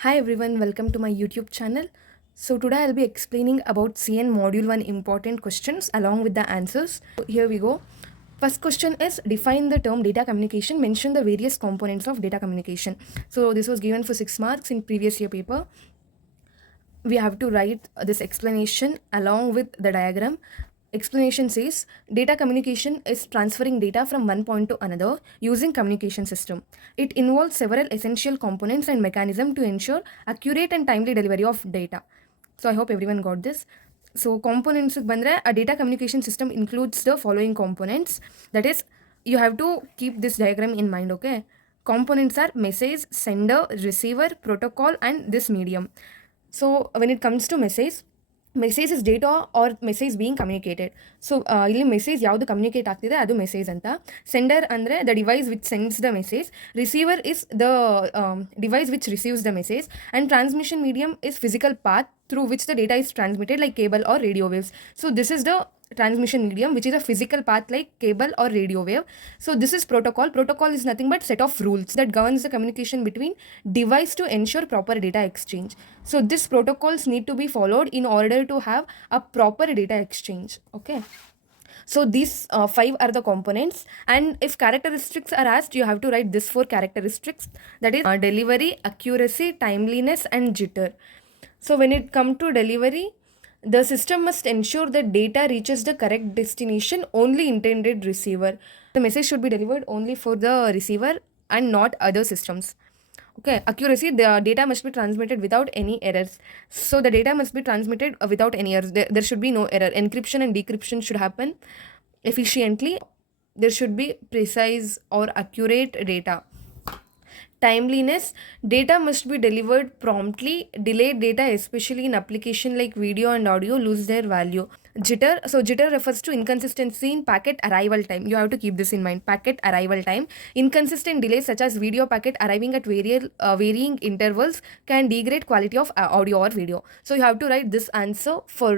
Hi everyone, welcome to my YouTube channel. So today I'll be explaining about CN Module 1 important questions along with the answers. So here we go. First question is define the term data communication, mention the various components of data communication. So this was given for 6 marks in previous year paper. We have to write this explanation along with the diagram. Explanation says data communication is transferring data from one point to another using communication system. It involves several essential components and mechanism to ensure accurate and timely delivery of data. So I hope everyone got this. So components bandre a data communication system includes the following components. That is, you have to keep this diagram in mind, okay? Components are message, sender, receiver, protocol, and this medium. So when it comes to message is data or message being communicated. So ಇಲ್ಲಿ message ಯಾವುದು communicate ಆಗ್ತಿದೆ ಅದು message ಅಂತ. Sender ಅಂದರೆ the device which sends the message. Receiver is the device which receives the message. And transmission medium is physical path through which the data is transmitted like cable or radio waves. So this is the transmission medium, which is a physical path like cable or radio wave. So this is protocol. Protocol is nothing but set of rules that governs the communication between device to ensure proper data exchange. So these protocols need to be followed in order to have a proper data exchange. Okay. So these 5 are the components, and if characteristics are asked, you have to write this 4 characteristics. That is delivery, accuracy, timeliness, and jitter. So when it comes to delivery, the system must ensure that data reaches the correct destination only intended receiver. The message should be delivered only for the receiver and not other systems. Okay, accuracy, the data must be transmitted without any errors. So the data must be transmitted without any errors. There should be no error. Encryption and decryption should happen efficiently. There should be precise or accurate data. Timeliness, data must be delivered promptly. Delayed data, especially in application like video and audio, lose their value. Jitter, so jitter refers to inconsistency in packet arrival time. You have to keep this in mind. Packet arrival time. Inconsistent delays such as video packet arriving at varying intervals can degrade quality of audio or video. So you have to write this answer for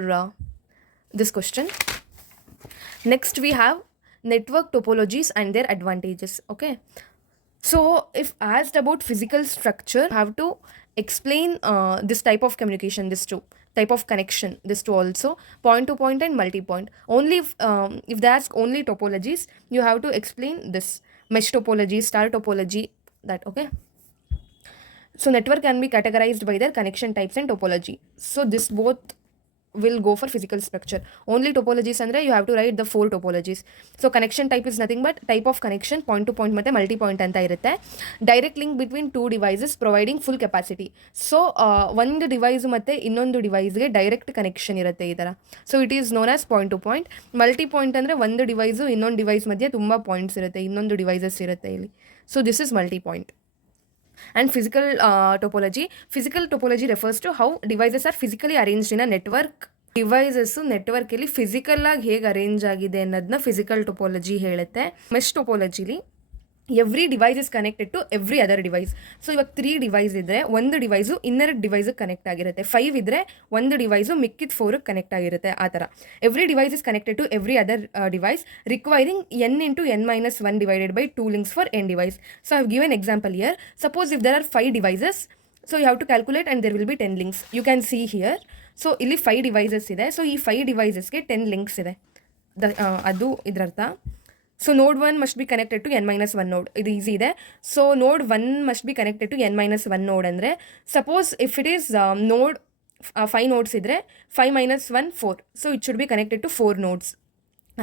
this question. Next we have network topologies and their advantages. Okay. So if asked about physical structure, you have to explain this type of communication, this two type of connection, this two also, point to point and multi-point. Only if they ask only topologies, you have to explain this mesh topology, star topology, that. Okay. So network can be categorized by their connection types and topology. So this both will go for physical structure. Only topologies andre you have to write the 4 topologies. So connection type is nothing but type of connection, point to point ಮತ್ತೆ multi point ಅಂತ ಇರುತ್ತೆ. Direct link between two devices providing full capacity. So ಒಂದು device ಮತ್ತೆ ಇನ್ನೊಂದು ಡಿವೈಸ್ಗೆ direct connection ಇರುತ್ತೆ ಈ ಥರ. So it is known as point to point. Multi point ಅಂದರೆ ಒಂದು ಡಿವೈಸು ಇನ್ನೊಂದು ಡಿವೈಸ್ ಮಧ್ಯೆ ತುಂಬ ಪಾಯಿಂಟ್ಸ್ ಇರುತ್ತೆ, ಇನ್ನೊಂದು ಡಿವೈಸಸ್ ಇರುತ್ತೆ ಇಲ್ಲಿ. So this is multi point. And physical topology refers to how devices are physically arranged in a network. Devices ನೆಟ್ವರ್ಕಲ್ಲಿ ಫಿಸಿಕಲ್ಲಾಗಿ ಹೇಗೆ ಅರೇಂಜ್ ಆಗಿದೆ ಅನ್ನೋದನ್ನ ಫಿಸಿಕಲ್ ಟೊಪಾಲಜಿ ಹೇಳುತ್ತೆ. ಮೆಶ್ ಟೊಪಾಲಜಿಲಿ every device is connected to every other device. So ಇವಾಗ 3 device ಇದ್ದರೆ ಒಂದು ಡಿವೈಸು ಇನ್ನೆರಡು ಡಿವೈಸಿಗೆ ಕನೆಕ್ಟ್ ಆಗಿರುತ್ತೆ. 5 ಇದ್ದರೆ ಒಂದು ಡಿವೈಸು ಮಿಕ್ಕಿದ 4ಗೆ ಕನೆಕ್ಟ್ ಆಗಿರುತ್ತೆ. ಆ ಥರ every device is connected to every other device requiring n/n-1 divided by 2 links for n device. So I have given example here. Suppose if there are 5 devices, so you have to calculate and there will be 10 links. You can see here. So ಇಲ್ಲಿ 5 devices ಇದೆ. So ಈ 5 ಡಿವೈಸಸ್ಗೆ 10 links ಇದೆ, ಅದು ಇದರರ್ಥ. So ನೋಡ್ 1 must be connected to n-1 ನೋಡ್. ಇದು easy ಇದೆ. ಸೊ ನೋಡ್ 1 must be connected to n-1 ನೋಡ್ ಅಂದರೆ ಸಪೋಸ್ ಇಫ್ ಇಟ್ ಈಸ್ ನೋಡ್ 5 ನೋಡ್ಸ್ ಇದ್ದರೆ 5 - 1 4. So it should be connected to 4 nodes.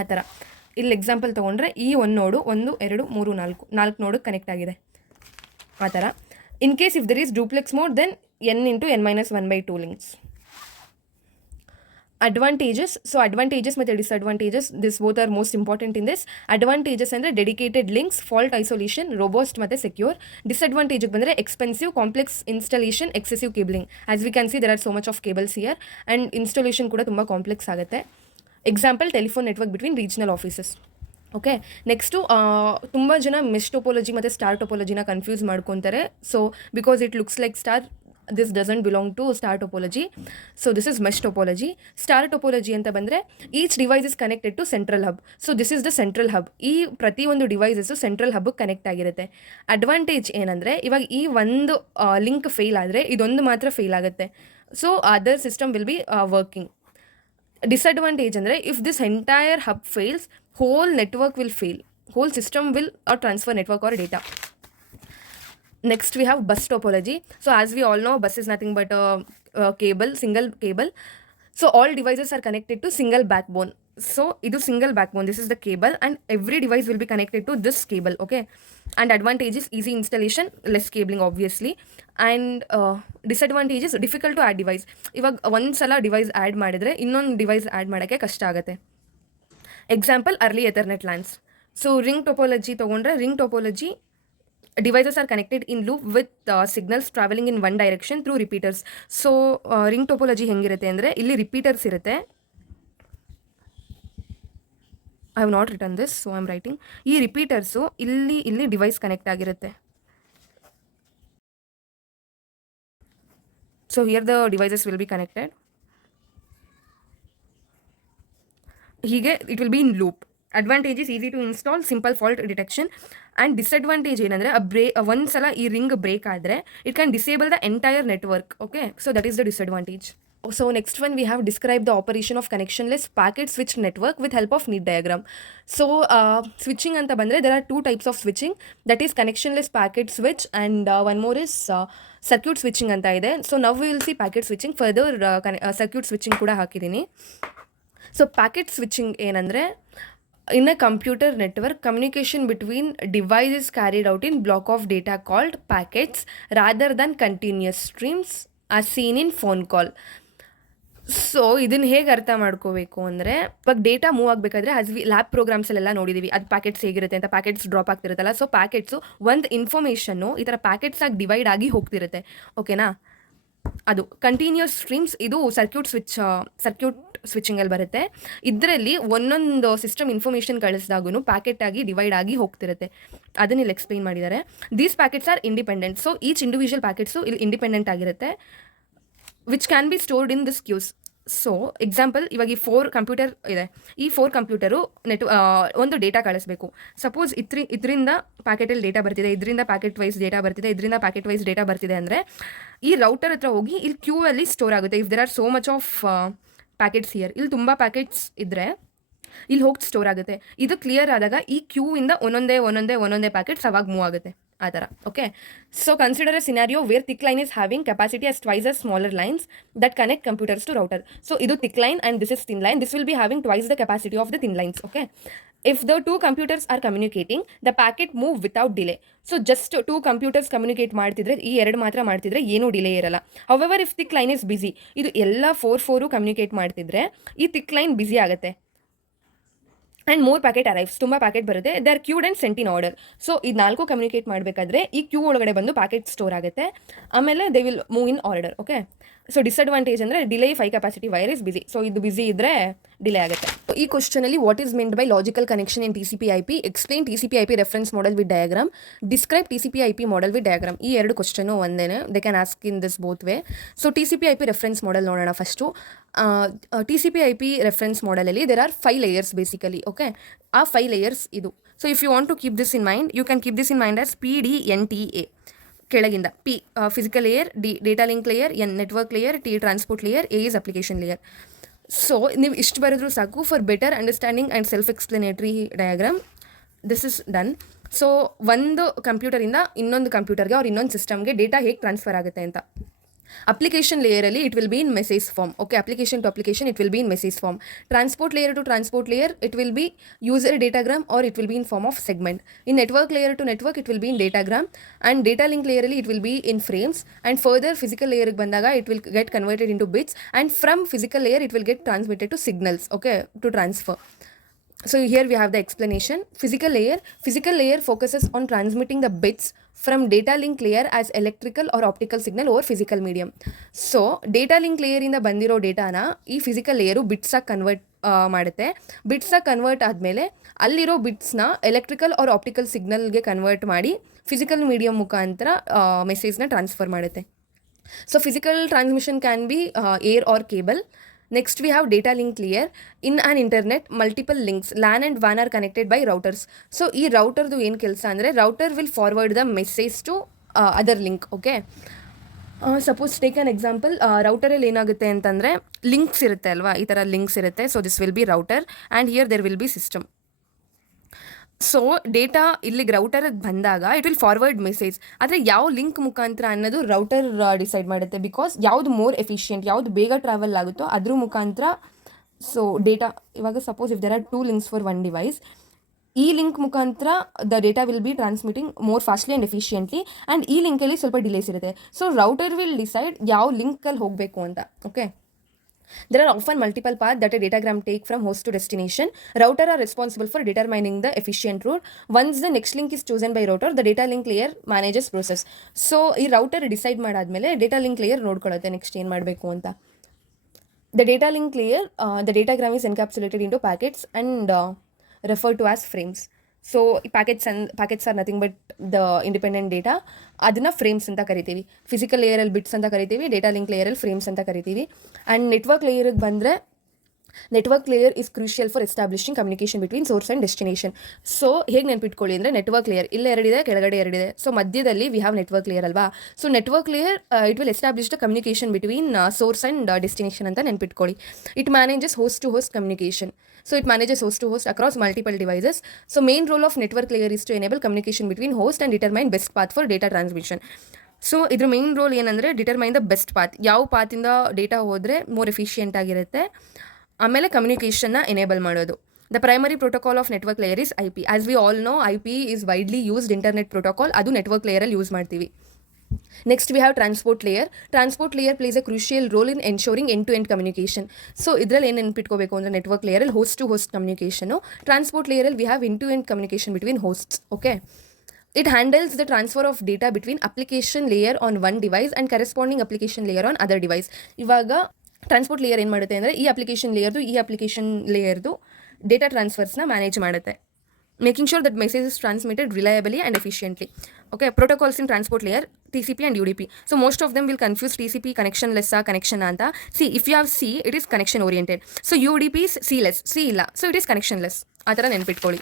ಆ ಥರ ಇಲ್ಲಿ ಎಕ್ಸಾಂಪಲ್ ತೊಗೊಂಡ್ರೆ ಈ ಒಂದು ನೋಡು 1 2 3 4 ನೋಡಿಗೆ ಕನೆಕ್ಟ್ ಆಗಿದೆ. ಆ ಥರ in case if there is duplex mode then n/n-1/2 links. Advantages. So advantages ಮತ್ತು disadvantages, this both are most important in this. Advantages ಅಂದರೆ dedicated links, fault isolation, robust ಮತ್ತು ಸೆಕ್ಯೂರ್. ಡಿಸ್ಅಡ್ವಾಂಟೇಜ್ ಬಂದರೆ expensive, complex installation, excessive cabling. As we can see there are so much of cables here and installation ಕೂಡ ತುಂಬ complex ಆಗುತ್ತೆ. Example telephone network between regional offices. Okay. Next ತುಂಬ ಜನ mesh topology ಮತ್ತು star ಟೊಪಾಲಜಿನ confuse ಮಾಡ್ಕೊತಾರೆ. So because it looks like star, this doesn't belong to star topology. So this is mesh topology. Star topology anta bandre each device is connected to central hub. So this is the central hub. ಈ ಪ್ರತಿಯೊಂದು devices central hub connect ಆಗಿರುತ್ತೆ. Advantage ಏನಂದರೆ ಇವಾಗ ಈ ಒಂದು link fail ಆದರೆ ಇದೊಂದು ಮಾತ್ರ ಫೇಲ್ ಆಗುತ್ತೆ. So other system will be working. Disadvantage ಅಂದರೆ if this entire hub fails, whole network will fail, whole system will transfer network or data. Next we have bus topology. So as we all know, bus is nothing but a cable, single cable. So all devices are connected to single backbone. So idu single backbone, this is the cable, and every device will be connected to this cable. Okay, and advantage is easy installation, less cabling obviously, and disadvantage is difficult to add device. ಇವಾಗ ಒಂದ್ಸಲ device add ಮಾಡಿದರೆ ಇನ್ನೊಂದು device add ಮಾಡೋಕ್ಕೆ ಕಷ್ಟ ಆಗುತ್ತೆ. Example early ethernet LANs. So ring topology ತೊಗೊಂಡ್ರೆ, ring topology devices are connected in loop with signals traveling in one direction through repeaters. So ring topology ಹೆಂಗಿರುತ್ತೆ ಅಂದರೆ ಇಲ್ಲಿ ರಿಪೀಟರ್ಸ್ ಇರುತ್ತೆ. I have not written this, so I am writing. ಈ ರಿಪೀಟರ್ಸು ಇಲ್ಲಿ device connect ಆಗಿರುತ್ತೆ. So here the devices will be connected. ಹೀಗೆ it will be in loop. Advantage is easy to install, simple fault detection, and disadvantage ಏನಂದರೆ ಒಂದು ಸಲ ಈ ring break ಆದರೆ it can disable the entire network. Okay, so that is the disadvantage. So next one we have described the operation of connectionless packet switch network with help of neat diagram. So switching anta bandre there are two types of switching, that is connectionless packet switch, and one more is circuit switching anta ide. So now we will see packet switching, further circuit switching kuda hakidini. So packet switching ಏನಂದರೆ in a computer network, communication between devices carried out in block of data called packets rather than continuous streams as seen in phone call. So ಇದನ್ನು ಹೇಗೆ ಅರ್ಥ ಮಾಡ್ಕೋಬೇಕು ಅಂದರೆ, ಇವಾಗ data move ಆಗಬೇಕಾದ್ರೆ lab ಪ್ರೋಗ್ರಾಮ್ಸಲ್ಲೆಲ್ಲ ನೋಡಿದ್ದೀವಿ ಅದು ಪ್ಯಾಕೆಟ್ಸ್ ಹೇಗಿರುತ್ತೆ ಅಂತ. ಪ್ಯಾಕೆಟ್ಸ್ ಡ್ರಾಪ್ ಆಗ್ತಿರುತ್ತಲ್ಲ, ಸೊ ಪ್ಯಾಕೆಟ್ಸು ಒಂದು ಇನ್ಫಾರ್ಮೇಷನ್ನು ಈ ಥರ ಪ್ಯಾಕೆಟ್ಸ್ ಆಗಿ ಡಿವೈಡ್ ಆಗಿ ಹೋಗ್ತಿರುತ್ತೆ. ಓಕೆನಾ, ಅದು ಕಂಟಿನ್ಯೂಸ್ ಸ್ಟ್ರೀಮ್ಸ್. ಇದು ಸರ್ಕ್ಯೂಟ್ ಸ್ವಿಚಿಂಗಲ್ಲಿ ಬರುತ್ತೆ. ಇದರಲ್ಲಿ ಒಂದೊಂದು ಸಿಸ್ಟಮ್ ಇನ್ಫಾರ್ಮೇಷನ್ ಕಳಿಸಿದಾಗೂ ಪ್ಯಾಕೆಟ್ ಆಗಿ ಡಿವೈಡ್ ಆಗಿ ಹೋಗ್ತಿರುತ್ತೆ. ಅದನ್ನ ಇಲ್ಲಿ ಎಕ್ಸ್ಪ್ಲೈನ್ ಮಾಡಿದ್ದಾರೆ. These packets are independent. So each individual packets ಇಲ್ಲಿ ಇಂಡಿಪೆಂಡೆಂಟ್ ಆಗಿರುತ್ತೆ, which can be stored in this queues. So example, ಇವಾಗ ಈ 4 ಕಂಪ್ಯೂಟರ್ ಇದೆ. ಈ 4 ಕಂಪ್ಯೂಟರು ಒಂದು ಡೇಟಾ ಕಳಿಸ್ಬೇಕು. ಸಪೋಸ್ ಇದರಿಂದ ಪ್ಯಾಕೆಟಲ್ಲಿ ಡೇಟಾ ಬರ್ತಿದೆ, ಇದರಿಂದ ಪ್ಯಾಕೆಟ್ ವೈಸ್ ಡೇಟಾ ಬರ್ತಿದೆ, ಇದರಿಂದ ಪ್ಯಾಕೆಟ್ ವೈಸ್ ಡೇಟಾ ಬರ್ತಿದೆ ಅಂದರೆ ಈ ರೌಟರ್ ಹತ್ರ ಹೋಗಿ ಇಲ್ಲಿ ಕ್ಯೂ ಅಲ್ಲಿ ಸ್ಟೋರ್ ಆಗುತ್ತೆ. If there are so much of packets here, ಇಲ್ಲಿ ತುಂಬ ಪ್ಯಾಕೆಟ್ಸ್ ಇದ್ದರೆ ಇಲ್ಲಿ ಹೋಗಿ ಸ್ಟೋರ್ ಆಗುತ್ತೆ. ಇದು ಕ್ಲಿಯರ್ ಆದಾಗ ಈ ಕ್ಯೂ ಇಂದ ಒಂದೊಂದೇ ಪ್ಯಾಕೆಟ್ಸ್ ಅವಾಗ ಮೂವ್ ಆಗುತ್ತೆ ಆ ಥರ. Okay, so consider a scenario where thick line is having capacity as twice as smaller lines that connect computers to router. So ಇದು thick line and this is thin line. This will be having twice the capacity of the thin lines. Okay, if the two computers are communicating, the packet move without delay. So just 2 computers communicate ಮಾಡ್ತಿದ್ರೆ, ಈ 2 ಮಾತ್ರ ಮಾಡ್ತಿದ್ರೆ ಏನೂ delay ಇರಲ್ಲ. However, if thick line is busy, ಇದು ಎಲ್ಲ 4 communicate ಮಾಡ್ತಿದ್ರೆ ಈ thick line ಬ್ಯುಸಿ ಆಗುತ್ತೆ. ಆ್ಯಂಡ್ ಮೋರ್ ಪ್ಯಾಕೆಟ್ ಅರೈವ್ಸ್, ತುಂಬ ಪ್ಯಾಕೆಟ್ ಬರುತ್ತೆ. They are queued and sent in order. So ಇದು 4 ಕಮ್ಯುನಿಕೇಟ್ ಮಾಡಬೇಕಾದ್ರೆ ಈ ಕ್ಯೂ ಒಳಗಡೆ ಬಂದು ಪ್ಯಾಕೆಟ್ ಸ್ಟೋರ್ ಆಗುತ್ತೆ, ಆಮೇಲೆ they will move in order. Okay, so disadvantage ಅಂದರೆ delay 5 capacity wire is busy. So ಇದು ಬಿಸಿ ಇದ್ದರೆ ಡಿಲೇ ಆಗುತ್ತೆ. ಈ ಕ್ವಶನಲ್ಲಿ what is meant by logical connection in TCP/IP, explain TCP/IP reference model with diagram, describe TCP/IP model with diagram. ಈ 2 question ಒಂದೇನೆ, they can ask in this both way. So TCP/IP reference model ನೋಡೋಣ first. TCP/IP reference ಮಾಡೆಲಲ್ಲಿ there are 5 layers basically. Okay, ಆ 5 layers ಇದು. So if you want to keep this in mind, you can keep this in mind as PDNTA. ಕೆಳಗಿಂದ P physical layer, D data link layer, N network layer, T transport layer, A is application layer. So ನೀವು ಇಷ್ಟು ಬರೆದ್ರೂ ಸಾಕು for better understanding and self explanatory diagram. This is done. So ಒಂದು ಕಂಪ್ಯೂಟರಿಂದ ಇನ್ನೊಂದು ಕಂಪ್ಯೂಟರ್ಗೆ ಅವ್ರ ಇನ್ನೊಂದು ಸಿಸ್ಟಮ್ಗೆ ಡೇಟಾ ಹೇಗೆ ಟ್ರಾನ್ಸ್ಫರ್ ಆಗುತ್ತೆ ಅಂತ. ಅಪ್ಲಿಕೇಶನ್ ಲೇಯರಲ್ಲಿ it will be in message form. Okay, application to application it will be in message form. Transport layer to transport layer it will be user datagram or it will be in form of segment. In network layer to network it will be in datagram, and data link ಲೇಯರಲ್ಲಿ it will be in frames. And further physical ಲೇಯರ್ಗೆ ಬಂದಾಗ it will get converted into bits, and from physical layer it will get transmitted to signals. Okay, to transfer. So here we have the explanation. Physical layer focuses on transmitting the bits from data link layer as electrical or optical signal over physical medium. So data link layer ಇಂದ ಬಂದಿರೋ ಡೇಟಾನ ಈ physical layer ಬಿಟ್ಸಾಗಿ convert ಮಾಡುತ್ತೆ. ಬಿಟ್ಸಾಗಿ convert ಆದಮೇಲೆ ಅಲ್ಲಿರೋ ಬಿಟ್ಸ್ನ electrical R optical ಸಿಗ್ನಲ್ಗೆ convert ಮಾಡಿ physical medium ಮುಖಾಂತರ ಮೆಸೇಜ್ನ transfer ಮಾಡುತ್ತೆ. So physical transmission can be air or cable. Next we have data link layer. In an internet multiple links LAN and WAN are connected by routers. So ಈ routerದು ಏನು ಕೆಲಸ ಅಂದರೆ router will forward the message to other link. Okay, suppose take an example, ರೌಟರಲ್ಲಿ ಏನಾಗುತ್ತೆ ಅಂತಂದರೆ links ಇರುತ್ತೆ ಅಲ್ವಾ, ಈ ಥರ ಲಿಂಕ್ಸ್ ಇರುತ್ತೆ. So this will be router and here there will be system. So data ಇಲ್ಲಿಗೆ ರೌಟರ್ಗೆ ಬಂದಾಗ ಇಟ್ ವಿಲ್ ಫಾರ್ವರ್ಡ್ ಮೆಸೇಜ್. ಆದರೆ ಯಾವ ಲಿಂಕ್ ಮುಖಾಂತರ ಅನ್ನೋದು ರೌಟರ್ ಡಿಸೈಡ್ ಮಾಡುತ್ತೆ, ಬಿಕಾಸ್ ಯಾವುದು ಮೋರ್ ಎಫಿಷಿಯೆಂಟ್, ಯಾವುದು ಬೇಗ ಟ್ರಾವೆಲ್ ಆಗುತ್ತೋ ಅದ್ರ ಮುಖಾಂತರ. ಸೊ ಡೇಟಾ ಇವಾಗ suppose if there are 2 links for 1 device, ಈ ಲಿಂಕ್ ಮುಖಾಂತರ the data will be transmitting more fastly and efficiently, and ಈ ಲಿಂಕಲ್ಲಿ ಸ್ವಲ್ಪ ಡಿಲೇಸ್ ಇರುತ್ತೆ. ಸೊ ರೌಟರ್ ವಿಲ್ ಡಿಸೈಡ್ ಯಾವ ಲಿಂಕಲ್ಲಿ ಹೋಗಬೇಕು ಅಂತ. Okay, there are often multiple paths that a datagram take from host to destination. Router are responsible for determining the efficient route. Once the next link is chosen by router, the data link layer manages process. So ಈ router decide ಮಾಡಾದ್ಮೇಲೆ data link layer ನೋಡ್ಕೊಳ್ಳುತ್ತೆ next ಏನು ಮಾಡಬೇಕು ಅಂತ. The data link layer, the datagram is encapsulated into packets and referred to as frames. So ಈ packets are nothing but the independent data, ಅದನ್ನು frames ಅಂತ ಕರಿತೀವಿ. Physical ಲೇಯರಲ್ಲಿ bits ಅಂತ ಕರಿತೀವಿ, ಡೇಟಾ ಲಿಂಕ್ ಲೇಯರಲ್ಲಿ ಫ್ರೇಮ್ಸ್ ಅಂತ ಕರಿತೀವಿ. ಆ್ಯಂಡ್ ನೆಟ್ವರ್ಕ್ ಲೇಯರಿಗೆ ಬಂದರೆ, network layer is crucial for establishing communication between source and destination. So ಹೇಗೆ ನೆನ್ಪಿಟ್ಕೊಳ್ಳಿ ಅಂದರೆ, ನೆಟ್ವರ್ಕ್ ಲೇಯರ್ ಇಲ್ಲೇ ಎರಡಿದೆ, ಕೆಳಗಡೆ ಎರಡಿದೆ. ಸೊ ಮಧ್ಯದಲ್ಲಿ ವಿ ಹ್ಯಾವ್ ನೆಟ್ವರ್ಕ್ ಲೇಯರ್ ಅಲ್ವಾ. So network layer it will establish the communication between source and destination ಅಂತ ನೆನ್ಪಿಟ್ಕೊಳ್ಳಿ. It manages host to host communication. So it manages host to host across multiple devices. So main role of network layer is to enable communication between host and determine best path for data transmission. So ಇದ್ರ main role ಏನಂದರೆ determine the best path, ಯಾವ ಪಾತಿಂದ data ಹೋದರೆ more efficient ಆಗಿರುತ್ತೆ, ಆಮೇಲೆ ಕಮ್ಯುನಿಕೇಷನ್ನ enable ಮಾಡೋದು. The primary protocol of network layer is IP. As we all know, IP is widely used internet protocol, ಅದು network ಲೇಯರಲ್ಲಿ use ಮಾಡ್ತೀವಿ. Next we have transport layer. Transport layer plays a crucial role in ensuring end-to-end communication. So ಇದರಲ್ಲಿ ಏನು ನೆನ್ಪಿಟ್ಕೋಬೇಕು ಅಂದರೆ, network ಲೇಯರಲ್ಲಿ host to host communication, transport ಲೇಯರಲ್ಲಿ we have end-to-end communication between hosts. Okay, it handles the transfer of data between application layer on one device and corresponding application layer on other device. ಇವಾಗ transport layer ಏನು ಮಾಡುತ್ತೆ ಅಂದರೆ, ಈ application ಲೇಯರ್ದು data ಟ್ರಾನ್ಸ್ಫರ್ಸ್ನ manage ಮಾಡುತ್ತೆ, making sure that message is transmitted reliably and efficiently. Okay, protocols in transport layer, TCP and UDP. So most of them will confuse TCP connectionless connection anta. See, if you have C, it is connection oriented. So UDP is C-less, C illa, so it is connectionless. Athara nenpitkolli.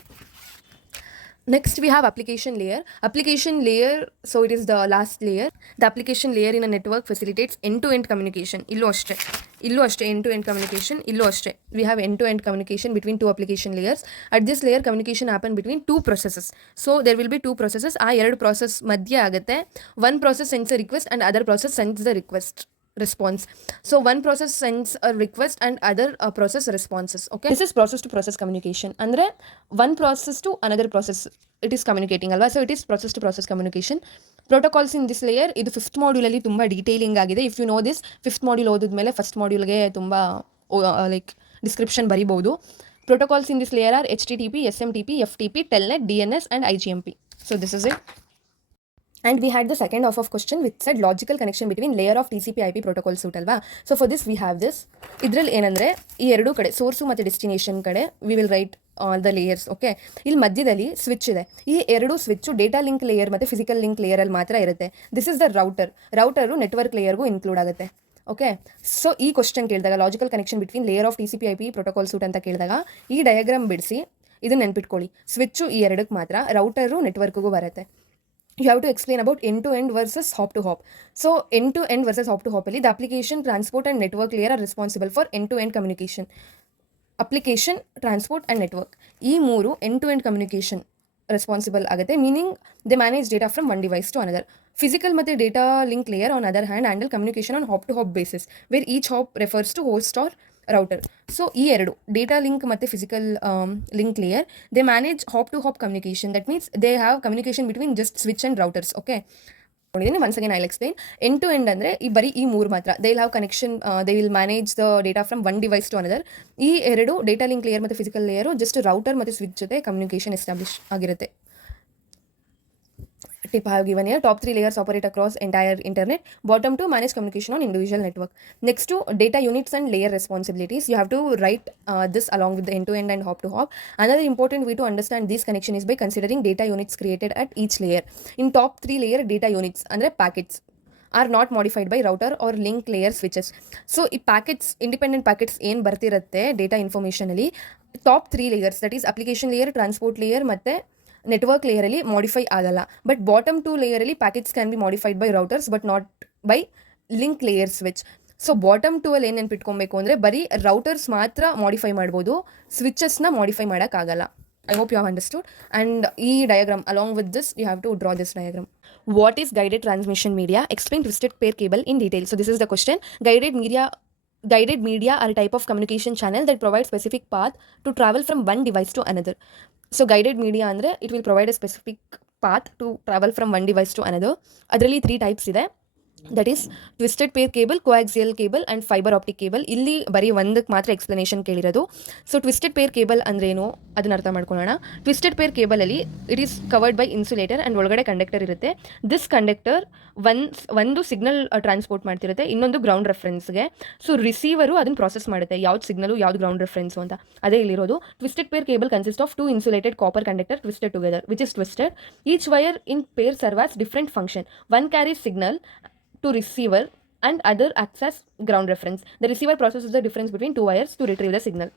Next we have application layer. Application layer, so it is the last layer. The application layer in a network facilitates end-to-end communication. Illu ashte end-to-end communication. Illu ashte we have end-to-end communication between two application layers. At this layer communication happen between two processes. So there will be two processes. ಆ ಎರಡು process ಮಧ್ಯೆ ಆಗುತ್ತೆ. One process sends a request and other process sends the response. So one process sends a request and other process responses. Okay, this is process to process communication. Andre one process to another process it is communicating alva. So it is process to process communication. Protocols in this layer, idu 5th module alli tumba detailing agide. If you know this, 5th module odidmele 1st module ge tumba like description baribodu. Protocols in this layer are HTTP, SMTP, FTP, Telnet, DNS and IGMP. So this is it. And we had the second half of question which said logical connection between layer of TCP IP protocol suit alva. So for this we have this. Idral ಏನಂದರೆ, ಈ ಎರಡು ಕಡೆ source ಮತ್ತು destination ಕಡೆ we will write all the layers. Okay, ಇಲ್ಲಿ ಮಧ್ಯದಲ್ಲಿ switch ಇದೆ. ಈ ಎರಡು ಸ್ವಿಚ್ಚು ಡೇಟಾ ಲಿಂಕ್ ಲೇಯರ್ ಮತ್ತು ಫಿಸಿಕಲ್ ಲಿಂಕ್ ಲೇಯರಲ್ಲಿ ಮಾತ್ರ ಇರುತ್ತೆ. This is the router network ಲೇಯರ್ಗೂ ಇನ್ಕ್ಲೂಡ್ ಆಗುತ್ತೆ. ಓಕೆ, ಸೊ ಈ ಕ್ವಶನ್ ಕೇಳಿದಾಗ logical connection between layer of TCP IP protocol suite ಅಂತ ಕೇಳಿದಾಗ ಈ ಡಯಾಗ್ರಾಮ್ ಬಿಡಿಸಿ ಇದನ್ನು ನೆನ್ಪಿಟ್ಕೊಳ್ಳಿ. ಸ್ವಿಚ್ಚು ಈ ಎರಡಕ್ಕೆ ಮಾತ್ರ, ರೌಟರು ನೆಟ್ವರ್ಕ್ಗೂ ಬರುತ್ತೆ. You have to explain about end-to-end versus hop-to-hop. So end-to-end versus hop-to-hop ಅಲ್ಲಿ the application, transport and network layer are responsible for end-to-end communication. Application, transport and network, ಈ ಮೂರು end-to-end communication responsible ಆಗುತ್ತೆ. Meaning they manage data from one device to another. Physical ಮತ್ತು data link layer on other hand handle communication on hop-to-hop basis, where each hop refers to host or router. So ಈ ಎರಡು data link ಮತ್ತು physical link layer they manage hop to hop communication. That means they have communication between just switch and routers. Okay, ನೋಡಿದ್ದೀನಿ once again I will explain. End to end ಅಂದರೆ ಈ ಮೂರು ಮಾತ್ರ. They will have connection, they will manage the data from one device to another. ಈ ಎರಡು data link layer ಮತ್ತು physical layer just router ಮತ್ತು switch ಜೊತೆ ಕಮ್ಯುನಿಕೇಷನ್ ಎಸ್ಟಾಬ್ಲಿಷ್ ಆಗಿರುತ್ತೆ. Tip I have given here. Top 3 layers operate across entire internet. Bottom 2 manage communication on individual network. Next to data units and layer responsibilities. You have to write this along with the end-to-end and hop-to-hop. Another important way to understand this connection is by considering data units created at each layer. In top 3 layer data units, andre packets. Are not modified by router or link layer switches. So ಈ packets, independent packets ಏನು ಬರ್ತಿರುತ್ತೆ data ಇನ್ಫಾರ್ಮೇಷನಲ್ಲಿ, top 3 layers, that is application layer, transport layer ಮತ್ತು network ಲೇಯರಲ್ಲಿ modify ಆಗಲ್ಲ. But bottom 2 ಲೇಯರಲ್ಲಿ packets can be modified by routers but not by link layer switch. So bottom 2 ಅಲ್ಲಿ ಏನು ನೆನ್ಪಿಟ್ಕೊಬೇಕು ಅಂದರೆ ಬರೀ ರೌಟರ್ಸ್ ಮಾತ್ರ ಮಾಡಿಫೈ ಮಾಡ್ಬೋದು, ಸ್ವಿಚಸ್ನ ಮಾಡಿಫೈ ಮಾಡೋಕ್ಕಾಗಲ್ಲ. I hope you have understood. And diagram, along with this, you have to draw this diagram. What is guided transmission media? Explain twisted pair cable in detail. So this is the question. Guided media are a type of communication channel that provides specific path to travel from one device to another. So guided media andre it will provide a specific path to travel from one device to another. Adralli 3 types ide. That is twisted pair cable, coaxial cable and fiber optic cable. ಇಲ್ಲಿ ಬರೀ ಒಂದಕ್ಕೆ ಮಾತ್ರ explanation ಕೇಳಿರೋದು. So twisted pair cable ಅಂದ್ರೇನು ಅದನ್ನ ಅರ್ಥ ಮಾಡ್ಕೊಳ್ಳೋಣ. Twisted pair ಕೇಬಲಲ್ಲಿ it is covered by insulator and ಒಳಗಡೆ ಕಂಡಕ್ಟರ್ ಇರುತ್ತೆ. ದಿಸ್ ಕಂಡಕ್ಟರ್ ಒಂದು ಸಿಗ್ನಲ್ ಟ್ರಾನ್ಸ್ಪೋರ್ಟ್ ಮಾಡ್ತಿರುತ್ತೆ, ಇನ್ನೊಂದು ಗ್ರೌಂಡ್ ರೆಫರೆನ್ಸ್ಗೆ. ಸೊ ರಿಸೀವರು ಅದನ್ನು ಪ್ರಾಸೆಸ್ ಮಾಡುತ್ತೆ, ಯಾವ್ದು ಸಿಗ್ನಲು ಯಾವ್ದು ಗ್ರೌಂಡ್ ರೆಫರೆನ್ಸು ಅಂತ. ಅದೇ ಇಲ್ಲಿರೋದು. Twisted pair cable consist of 2 insulated copper conductor twisted together, which is twisted. Each wire in pair serve as different function. One carries signal to receiver and other acts as ground reference. The receiver processes the difference between 2 wires to retrieve the signal.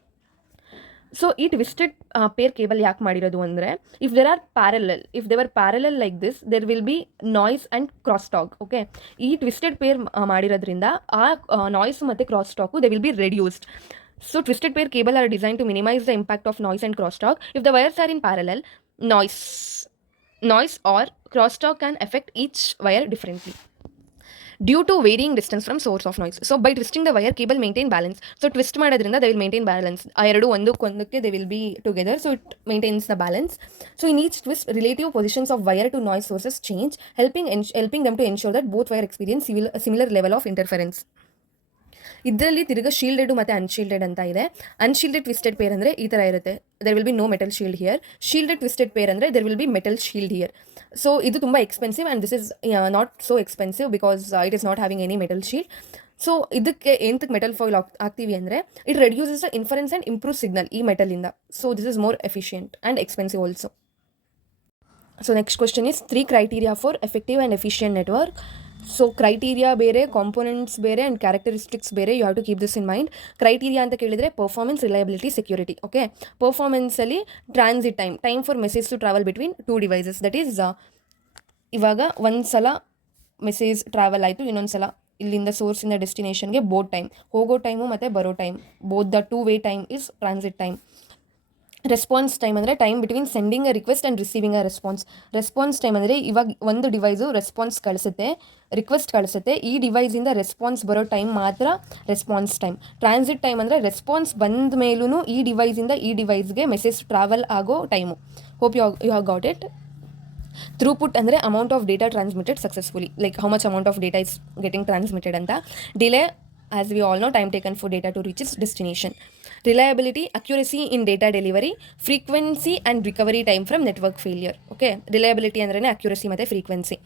So ಈ twisted pair cable ಯಾಕೆ ಮಾಡಿರೋದು ಅಂದರೆ, if they were parallel like this, there will be noise and crosstalk. Okay, ಈ twisted peer ಮಾಡಿರೋದ್ರಿಂದ ಆ noise ಮತ್ತು crosstalk they will be reduced. So twisted pair cable are designed to minimize the impact of noise and crosstalk. If the wires are in parallel, noise or crosstalk can affect each wire differently due to varying distance from source of noise. So by twisting the wire, cable maintain balance. So twist ಮಾಡೋದ್ರಿಂದ they will maintain balance. ಆ ಎರಡು ಒಂದಕ್ಕೊಂದಕ್ಕೆ they will be together, so it maintains the balance. So in each twist, relative positions of wire to noise sources change, helping them to ensure that both wire experience similar level of interference. ಇದರಲ್ಲಿ ತಿರ್ಗ shielded ಮತ್ತು ಅನ್ಶೀಲ್ಡೆಡ್ ಅಂತ ಇದೆ. ಅನ್ಶೀಲ್ಡೆಡ್ twisted pair ಅಂದರೆ ಈ ಥರ ಇರುತ್ತೆ, there will be no metal shield here. Shielded twisted pair ಅಂದರೆ there will be metal shield here. So ಇದು ತುಂಬ expensive and this is not so expensive because it is not having any metal shield. So ಇದಕ್ಕೆ ಏನಕ್ಕೆ metal foil ಹಾಕ್ತೀವಿ ಅಂದರೆ it reduces the inference and improve signal ಈ ಮೆಟಲಿಂದ. So this is more efficient and expensive also. So next question is 3 criteria for effective and efficient network. So criteria ಬೇರೆ, components ಬೇರೆ and characteristics ಬೇರೆ. You have to keep this in mind. Criteria ಅಂತ ಕೇಳಿದರೆ performance, reliability, security. Okay, ಪರ್ಫಾರ್ಮೆನ್ಸಲ್ಲಿ transit time for message to travel between 2 devices. That is ಇವಾಗ ಒಂದು ಸಲ message travel ಆಯಿತು, ಇನ್ನೊಂದು ಸಲ ಇಲ್ಲಿಂದ ಸೋರ್ಸಿಂದ ಡೆಸ್ಟಿನೇಷನ್ಗೆ ಬೋತ್ ಟೈಮ್, ಹೋಗೋ ಟೈಮು ಮತ್ತು ಬರೋ time, both the 2 way time is transit time. Response time ಅಂದರೆ time between sending a request and receiving a response. Response time ಅಂದರೆ ಇವಾಗ ಒಂದು ಡಿವೈಸು ರೆಸ್ಪಾನ್ಸ್ ಕಳಿಸುತ್ತೆ, ರಿಕ್ವೆಸ್ಟ್ ಕಳಿಸುತ್ತೆ, ಈ ಡಿವೈಸಿಂದ ರೆಸ್ಪಾನ್ಸ್ ಬರೋ ಟೈಮ್ ಮಾತ್ರ ರೆಸ್ಪಾನ್ಸ್ ಟೈಮ್. ಟ್ರಾನ್ಸಿಟ್ ಟೈಮ್ ಅಂದರೆ ರೆಸ್ಪಾನ್ಸ್ ಬಂದ ಮೇಲೂ ಈ ಡಿವೈಸಿಂದ ಈ ಡಿವೈಸ್ಗೆ ಮೆಸೇಜ್ ಟ್ರಾವೆಲ್ ಆಗೋ time. Hope you have got it. Throughput ಅಂದರೆ amount of data transmitted successfully, like how much amount of data is getting transmitted ಅಂತ. Delay, as we all know, time taken for data to reach its destination. Reliability, accuracy in data delivery, frequency and recovery time from network failure. Okay, reliability ಅಂದ್ರೆ accuracy ಮತ್ತೆ frequency.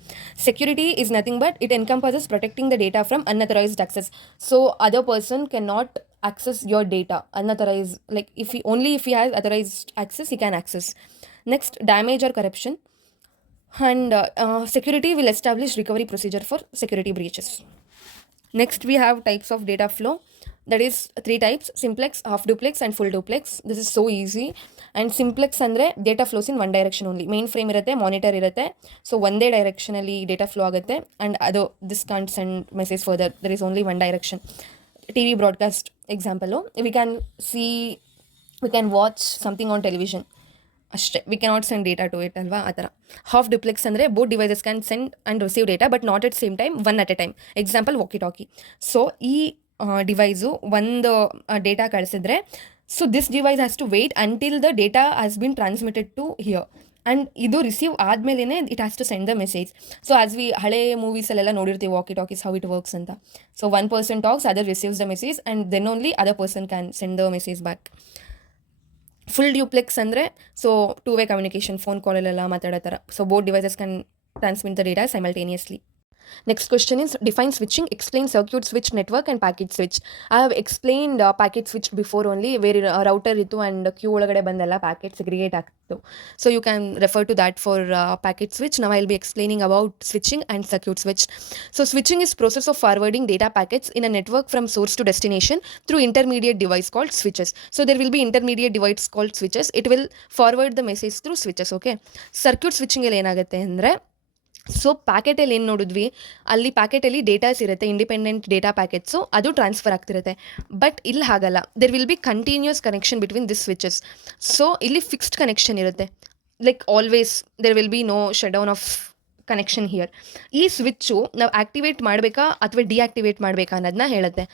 Security is nothing but it encompasses protecting the data from unauthorized access. So other person cannot access your data. Unauthorized, like if he has authorized access, he can access. Next, damage or corruption. And security will establish recovery procedure for security breaches. Next, we have types of data flow. That is 3 types: simplex, half duplex and full duplex. This is so easy. And simplex ಅಂದರೆ data flows in one direction only. Main frame ಇರುತ್ತೆ, monitor ಇರುತ್ತೆ, so ಒಂದೇ ಡೈರೆಕ್ಷನಲ್ಲಿ data flow ಆಗುತ್ತೆ. And ಅದು this can't send message further. There is only one direction. TV broadcast example, we can watch something on television ಅಷ್ಟೇ, we cannot send data to it ಅಲ್ವಾ, ಆ ಥರ. Half duplex ಅಂದರೆ both devices can send and receive data but not at same time, one at a time. Example walkie talkie. So ಈ device ಒಂದು data ಕಳಿಸಿದ್ರೆ, so this device has to wait until the data has been transmitted to here, and ಇದು receive ಆದಮೇಲೆ it has to send the message. So as we ಹಳೆ ಮೂವೀಸಲ್ಲೆಲ್ಲ ನೋಡಿರ್ತೀವಿ walkie talkies how it works ಅಂತ. So one person talks, other receives the message and then only other person can send the message back. Full duplex ಅಂದರೆ so 2 way communication, phone ಕಾಲಲ್ಲೆಲ್ಲ ಮಾತಾಡೋ ಥರ. So both devices can transmit the data simultaneously. Next question is define switching, explain circuit switch network and packet switch. I have explained packet switch before only, where router ಇತ್ತು and queue ಒಳಗಡೆ ಬಂದೆಲ್ಲ packet segregate ಆಗ್ತಿತ್ತು. So you can refer to that for packet switch. Now I'll be explaining about switching and circuit switch. So switching is process of forwarding data packets in a network from source to destination through intermediate device called switches. So there will be intermediate device called switches. It will forward the message through switches. Okay. Circuit switching ಅಲ್ಲಿ ಏನಾಗುತ್ತೆ ಅಂದರೆ, so ಪ್ಯಾಕೆಟಲ್ಲಿ ಏನು ನೋಡಿದ್ವಿ, ಅಲ್ಲಿ ಪ್ಯಾಕೆಟಲ್ಲಿ datas ಇರುತ್ತೆ, independent data packets, ಅದು transfer ಆಗ್ತಿರುತ್ತೆ. ಬಟ್ ಇಲ್ಲಿ ಹಾಗಲ್ಲ, there will be continuous connection between this switches. So ಇಲ್ಲಿ ಫಿಕ್ಸ್ಡ್ ಕನೆಕ್ಷನ್ ಇರುತ್ತೆ, like always there will be no shut down of connection here. ಈ ಸ್ವಿಚ್ಚು ನಾವು ಆಕ್ಟಿವೇಟ್ ಮಾಡಬೇಕಾ ಅಥವಾ ಡಿಆಕ್ಟಿವೇಟ್ ಮಾಡಬೇಕಾ ಅನ್ನೋದನ್ನ ಹೇಳುತ್ತೆ.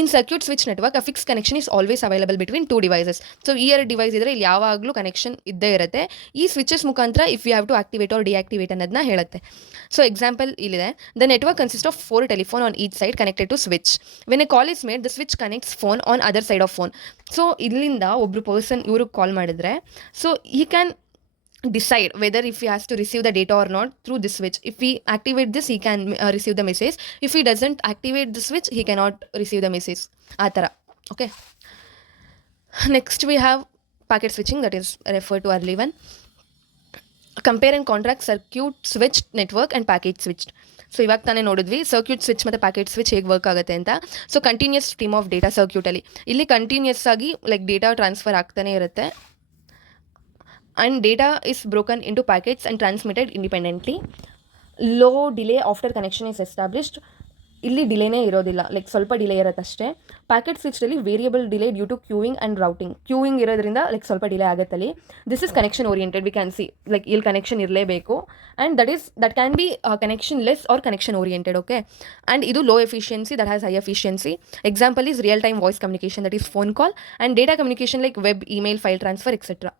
In circuit switch network a fix connection is always available between two devices. So ಈ ಎರಡು ಡಿವೈಸ್ ಇದ್ದರೆ ಇಲ್ಲಿ ಯಾವಾಗಲೂ ಕನೆಕ್ಷನ್ ಇದ್ದೇ ಇರುತ್ತೆ. ಈ ಸ್ವಿಚಸ್ ಮುಖಾಂತರ if you have to activate or deactivate ಅನ್ನೋದನ್ನ ಹೇಳುತ್ತೆ. ಸೊ ಎಕ್ಸಾಂಪಲ್ ಇಲ್ಲಿದೆ, the network consist of 4 telephone on each side connected to switch. When a call is made, the switch connects phone on other side of phone. So ಇಲ್ಲಿಂದ ಒಬ್ಬರು person ಇವ್ರಿಗೆ call ಮಾಡಿದ್ರೆ, so ಈ can decide whether if he has to receive the data or not through this switch. If we activate this, he can receive the message. If he doesn't activate the switch, he cannot receive the message. Atara. Okay. Next we have packet switching, that is referred to early one. Compare and contrast circuit switch network and packet switched. So ಇವಾಗ ತಾನೇ ನೋಡಿದ್ವಿ circuit switch ಮತ್ತು packet switch ಹೇಗೆ work ಆಗುತ್ತೆ ಅಂತ. So continuous stream of data ಸರ್ಕ್ಯೂಟಲ್ಲಿ, ಇಲ್ಲಿ continuous ಆಗಿ ಲೈಕ್ ಡೇಟಾ ಟ್ರಾನ್ಸ್ಫರ್ ಆಗ್ತಾನೆ ಇರುತ್ತೆ. And data is broken into packets and transmitted independently. Low delay after connection is established. ಇಲ್ಲಿ ಡಿಲೇನೇ ಇರೋದಿಲ್ಲ, ಲೈಕ್ ಸ್ವಲ್ಪ ಡಿಲೇ ಇರುತ್ತಷ್ಟೇ. ಪ್ಯಾಕೆಟ್ ಸ್ವಿಚ್ಚಲ್ಲಿ variable delay due to queuing and routing. Queuing ಇರೋದ್ರಿಂದ ಲೈಕ್ ಸ್ವಲ್ಪ ಡಿಲೇ ಆಗುತ್ತಲ್ಲಿ. This is connection oriented, we can see like ಇಲ್ಲಿ connection ಇರಲೇಬೇಕು. And that can be connectionless or connection oriented. Okay. And ಇದು low efficiency, that has high efficiency. Example is real time voice communication, that is phone call, and data communication like web, email, file transfer etcetera.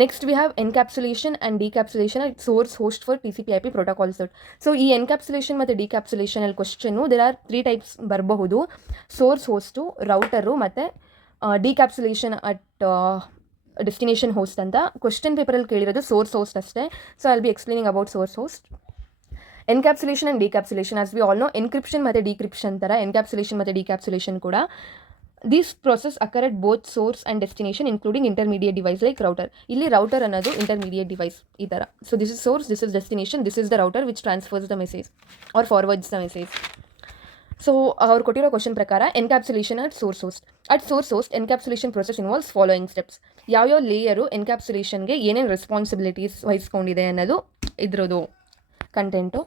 Next we have encapsulation and decapsulation at source host for TCP/IP protocol set. So ಈ encapsulation ಮತ್ತು decapsulation ಅಲ್ಲಿ question there are 3 types ಬರಬಹುದು: source host, router ಮತ್ತು decapsulation at destination host ಅಂತ. Question ಪೇಪರಲ್ಲಿ ಕೇಳಿರೋದು source host ಅಷ್ಟೇ. So I'll be explaining about source host. Encapsulation and decapsulation, as we all know, encryption ಮತ್ತು decryption ಥರ encapsulation ಮತ್ತು decapsulation ಕೂಡ. This process occur at both source and destination, including intermediate device like router. ಇಲ್ಲಿ router ಅನ್ನೋದು intermediate device ಈ ಥರ. So this is source, this is destination, this is the router which transfers the message or forwards the message. So ಅವ್ರು ಕೊಟ್ಟಿರೋ question ಪ್ರಕಾರ encapsulation at source host. At source host, encapsulation process involves following steps. ಯಾವ್ಯಾವ layer ಎನ್ಕ್ಯಾಪ್ಸುಲೇಷನ್ಗೆ ಏನೇನು responsibilities ವಹಿಸ್ಕೊಂಡಿದೆ ಅನ್ನೋದು ಇದ್ರದ್ದು content.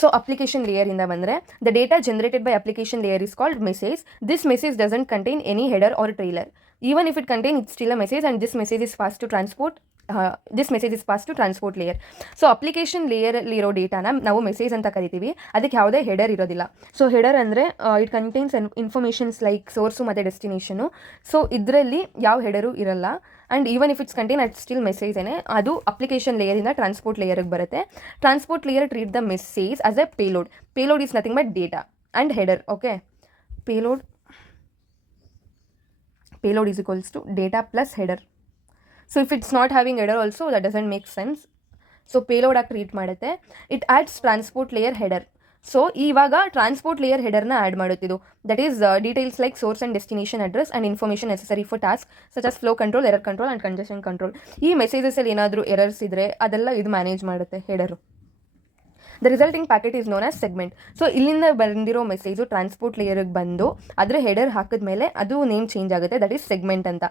So application ಲೇಯರಿಂದ ಬಂದರೆ, the data generated by application layer is called message. This message doesn't contain any header or trailer. Even if it contain, it's still a message and this message is pass to transport layer. So application ಲೇಯರಲ್ಲಿರೋ ಡೇಟಾನ ನಾವು message ಅಂತ ಕರಿತೀವಿ. ಅದಕ್ಕೆ ಯಾವುದೇ header ಇರೋದಿಲ್ಲ. So header ಅಂದರೆ it contains informations like source ಮತ್ತು ಡೆಸ್ಟಿನೇಷನು. ಸೊ ಇದರಲ್ಲಿ ಯಾವ ಹೆಡರು ಇರಲ್ಲ. And even if it's contain at still ಮೆಸೇಜೇನೆ, ಅದು ಅಪ್ಲಿಕೇಶನ್ ಲೇಯರಿಂದ ಟ್ರಾನ್ಸ್ಪೋರ್ಟ್ ಲೇಯರ್ಗೆ ಬರುತ್ತೆ. Transport layer treat the message as A payload. Payload is nothing but data and header. Okay. Payload is equals to data plus header. So if it's not having header also, that doesn't make sense. So payload ಆಗಿ treat ಮಾಡುತ್ತೆ. It adds transport layer header. So ಇವಾಗ transport layer ಹೆಡರ್ನ add ಮಾಡುತ್ತಿದ್ದು, that is details like source and destination address and information necessary for task such as flow control, error control and congestion control. ಈ ಮೆಸೇಜಸಲ್ಲಿ ಏನಾದರೂ errors ಇದ್ದರೆ ಅದೆಲ್ಲ ಇದು manage ಮಾಡುತ್ತೆ header. The resulting packet is known as segment. So ಇಲ್ಲಿಂದ ಬಂದಿರೋ message transport ಲೇಯರ್ಗೆ ಬಂದು ಅದರ ಹೆಡರ್ ಹಾಕಿದ್ಮೇಲೆ ಅದು ನೇಮ್ ಚೇಂಜ್ ಆಗುತ್ತೆ, ದಟ್ ಈಸ್ ಸೆಗ್ಮೆಂಟ್ ಅಂತ.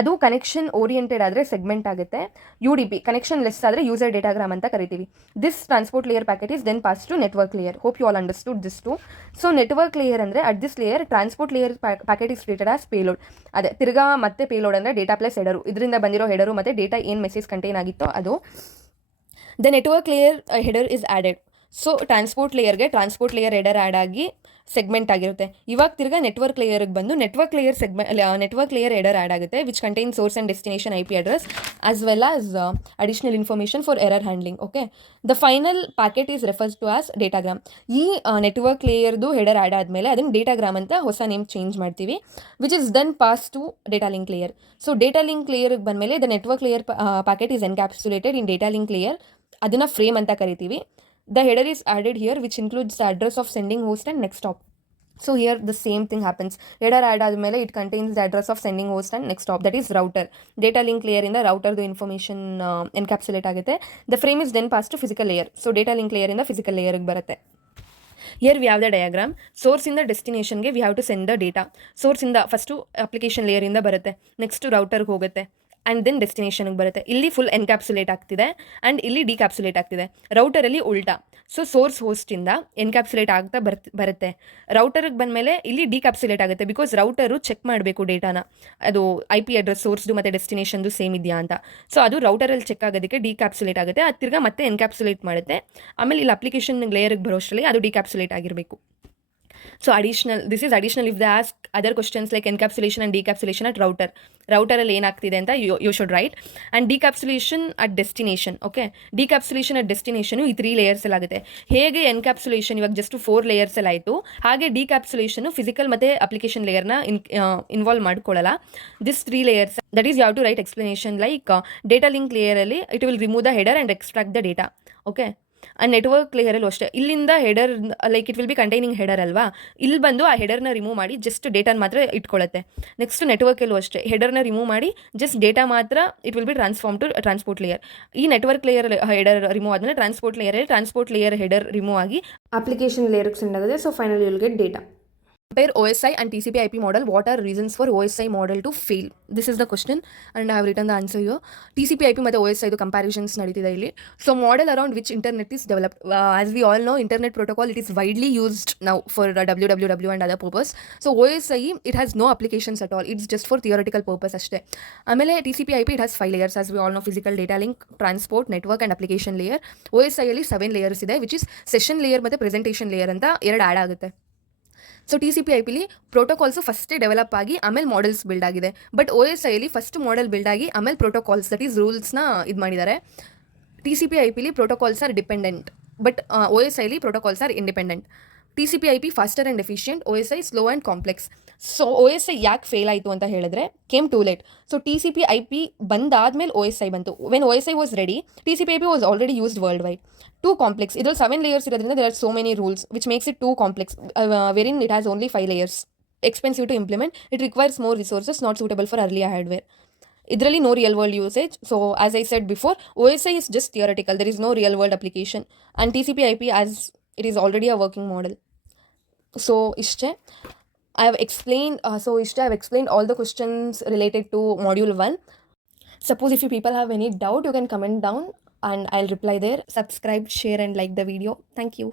ಅದು ಕನೆಕ್ಷನ್ ಓರಿಯೆಂಟೆಡ್ ಆದರೆ ಸೆಗ್ಮೆಂಟ್ ಆಗುತ್ತೆ. UDP ಕನೆಕ್ಷನ್ ಲೆಸ್ ಆದರೆ ಯೂಸರ್ ಡೇಟಾಗ್ರಾಮ್ ಅಂತ ಕರಿತೀವಿ. This transport layer packet is then pass to network layer. Hope you all understood this too. So network layer ಅಂದರೆ at this layer transport layer packet is treated as payload. ಅದೇ ತಿರ್ಗಾ ಮತ್ತೆ payload ಅಂದರೆ data plus ಹೆಡರು. ಇದರಿಂದ ಬಂದಿರೋ ಹೆಡರು ಮತ್ತು data ಏನು message contain ಆಗಿತ್ತೋ ಅದು. The network layer header is added. So transport ಲೇಯರ್ಗೆ ಟ್ರಾನ್ಸ್ಪೋರ್ಟ್ ಲೇಯರ್ ಹೆಡರ್ ಆ್ಯಡ್ ಆಗಿ ಸೆಗ್ಮೆಂಟ್ ಆಗಿರುತ್ತೆ. ಇವಾಗ ತಿರ್ಗಾ ನೆಟ್ವರ್ಕ್ ಲೇಯರ್ಗೆ ಬಂದು ನೆಟ್ವರ್ಕ್ ಲೇಯರ್ ಹೆಡರ್ ಆ್ಯಡ್ ಆಗುತ್ತೆ, which contain source and destination IP address as well as additional information for error handling. Okay. The final packet is refers to as datagram. ಈ network ಲೇಯರ್ದು header add ಆದಮೇಲೆ ಅದನ್ನು datagram ಅಂತ ಹೊಸ name change ಮಾಡ್ತೀವಿ, which is then pass to data link layer. So data link ಲೇಯರ್ಗೆ ಬಂದಮೇಲೆ the network layer packet is encapsulated in data link layer. ಅದನ್ನು frame ಅಂತ ಕರಿತೀವಿ. The header is added here, which includes the address of sending host and next hop. So here the same thing happens. Header add ಆದಮೇಲೆ it contains the address of sending host and next hop, that is router. Data link layer ಇಂದ router ದು information encapsulate ಆಗುತ್ತೆ. The frame is then passed to physical layer. So data link layer ಇಂದ physical layer ಗೆ ಬರುತ್ತೆ. Here we have the diagram. Source in the destination ಗೆ we have to send the data. Source ಇಂದ first application layer ಇಂದ ಬರುತ್ತೆ, next ರೌಟರ್ಗೆ ಹೋಗುತ್ತೆ, and then ಡೆಸ್ಟಿನೇಷನ್ಗೆ ಬರುತ್ತೆ. ಇಲ್ಲಿ ಫುಲ್ ಎನ್ಕ್ಯಾಪ್ಸುಲೇಟ್ ಆಗ್ತಿದೆ ಆ್ಯಂಡ್ ಇಲ್ಲಿ ಡಿಕ್ಯಾಪ್ಸುಲೇಟ್ ಆಗ್ತಿದೆ. ರೌಟರಲ್ಲಿ ಉಲ್ಟಾ. ಸೊ ಸೋರ್ಸ್ ಹೋಸ್ಟಿಂದ ಎನ್ಕ್ಯಾಪ್ಸುಲೇಟ್ ಆಗ್ತಾ ಬರುತ್ತೆ. ರೌಟರ್ಗೆ ಬಂದಮೇಲೆ ಇಲ್ಲಿ ಡಿಕ್ಯಾಪ್ಸುಲೇಟ್ ಆಗುತ್ತೆ, ಬಿಕಾಸ್ ರೌಟರು ಚೆಕ್ ಮಾಡಬೇಕು ಡೇಟಾನ, ಅದು IP ಅಡ್ರೆಸ್ ಸೋರ್ಸ್ದು ಮತ್ತು ಡೆಸ್ಟಿನೇಷನ್ದು ಸೇಮ್ ಇದೆಯಾ ಅಂತ. ಸೊ ಅದು ರೌಟರಲ್ಲಿ ಚೆಕ್ ಆಗೋದಕ್ಕೆ ಡಿಕ್ಯಾಪ್ಸುಲೇಟ್ ಆಗುತ್ತೆ, ಅದು ತಿರ್ಗಾ ಮತ್ತೆ ಎನ್ಕ್ಯಾಪ್ಸುಲೇಟ್ ಮಾಡುತ್ತೆ. ಆಮೇಲೆ ಇಲ್ಲಿ ಅಪ್ಲಿಕೇಶನ್ ಲೇಯರ್ಗೆ ಬರೋಷ್ಟರಲ್ಲಿ ಅದು ಡಿಕ್ಯಾಪ್ಸುಲೇಟ್ ಆಗಿರಬೇಕು. So this is additional if they ask other questions like encapsulation and decapsulation at router. Router ಅಲ್ಲಿ ಏನಾಗ್ತಿದೆ ಅಂತ you should write. And decapsulation at destination. Okay. Decapsulation at destination ಈ 3 layers ಅಲ್ಲಿ ಆಗುತ್ತೆ. ಹೇಗೆ encapsulation ಇವಾಗ ಜಸ್ಟ್ 4 layers ಅಲ್ಲಿ ಆಯಿತು, ಹಾಗೆ decapsulation ಫಿಸಿಕಲ್ ಮತ್ತು application ಲೇಯರ್ನ involve ಮಾಡ್ಕೊಳ್ಳಲ್ಲ. This 3 layers, that is you have to write explanation like data link layer ಅಲ್ಲಿ it will remove the header and extract the data. Okay. And network ಲೇಯರಲ್ಲೂ ಅಷ್ಟೇ, ಇಲ್ಲಿಂದ header like it will be containing header ಅಲ್ವಾ, ಇಲ್ಲಿ ಬಂದು ಆ ಹೆಡರ್ನ remove ಮಾಡಿ just ಡೇಟಾನ ಮಾತ್ರ ಇಟ್ಕೊಳ್ಳುತ್ತೆ. ನೆಕ್ಸ್ಟ್ ನೆಟ್ವರ್ಕಲ್ಲೂ ಅಷ್ಟೇ, ಹೆಡರ್ನ ರಿಮೂವ್ ಮಾಡಿ ಜಸ್ಟ್ ಡೇಟಾ ಮಾತ್ರ it will be transform to transport layer. ಈ ನೆಟ್ವರ್ಕ್ ಲೇಯರ್ ಹೆಡರ್ ರಿಮೂವ್ ಆದಮೇಲೆ ಟ್ರಾನ್ಸ್ಪೋರ್ಟ್ ಲೇಯರ್ ಹೆಡರ್ ರಿಮೂವ್ ಆಗಿ ಅಪ್ಲಿಕೇಶನ್ ಲೇಯರ್ಗೆ ಸೆಂಡ್ ಆಗುತ್ತೆ. So finally you will get data. Compare OSI and TCP IP model. What are reasons for OSI model to fail? This is the question and I have written the answer here. TCP IP ಮತ್ತು OSI ಇದು comparisons ನಡೀತಿದೆ ಇಲ್ಲಿ. So model around which internet is developed. As we all know, internet protocol, it is widely used now for www and other purpose. So OSI, it has no applications at all. It's just for theoretical purpose ಅಷ್ಟೇ. ಆಮೇಲೆ TCP IP, it has 5 layers as we all know: physical, data link, transport, network and application layer. OSI ಅಲ್ಲಿ 7 layers ಇದೆ, which is session layer ಮತ್ತು presentation layer ಅಂತ 2 add ಆಗುತ್ತೆ. So TCP IPಲಿ ಪ್ರೋಟೋಕಾಲ್ಸು ಫಸ್ಟೇ develop ಆಗಿ ಆಮೇಲೆ ಮಾಡೆಲ್ಸ್ ಬಿಲ್ಡ್ ಆಗಿದೆ. But OSIಲಿ ಫಸ್ಟ್ ಮಾಡೆಲ್ ಬಿಲ್ಡ್ ಆಗಿ ಆಮೇಲೆ ಪ್ರೋಟೋಕಾಲ್ಸ್, ದಟ್ ಈಸ್ ರೂಲ್ಸ್ನ ಇದು ಮಾಡಿದ್ದಾರೆ. TCP IPಲಿ ಪ್ರೋಟೋಕಾಲ್ಸ್ ಆರ್ ಡಿಪೆಂಡೆಂಟ್, ಬಟ್ OSIಲಿ protocols are independent. TCP IP faster and efficient, OSI slow and complex. So OSI ಯಾಕೆ ಫೇಲ್ ಆಯಿತು ಅಂತ ಹೇಳಿದ್ರೆ came too late. So TCP IP ಬಂದಾದ್ಮೇಲೆ OSI ಬಂತು. When OSI was ready, TCP IP was already used worldwide. Too complex. Idರಲ್ಲಿ 7 layers ಇರೋದ್ರಿಂದ there are so many rules which makes it too complex, wherein it has only 5 layers. Expensive to implement. It requires more resources, not suitable for earlier hardware. Idರಲ್ಲಿ no real world usage. So as I said before, OSI is just theoretical. There is no real world application. And TCP IP, as it is already a working model. So ishte I have explained all the questions related to module 1. Suppose if you people have any doubt, you can comment down and I'll reply there. Subscribe, share and like the video. Thank you.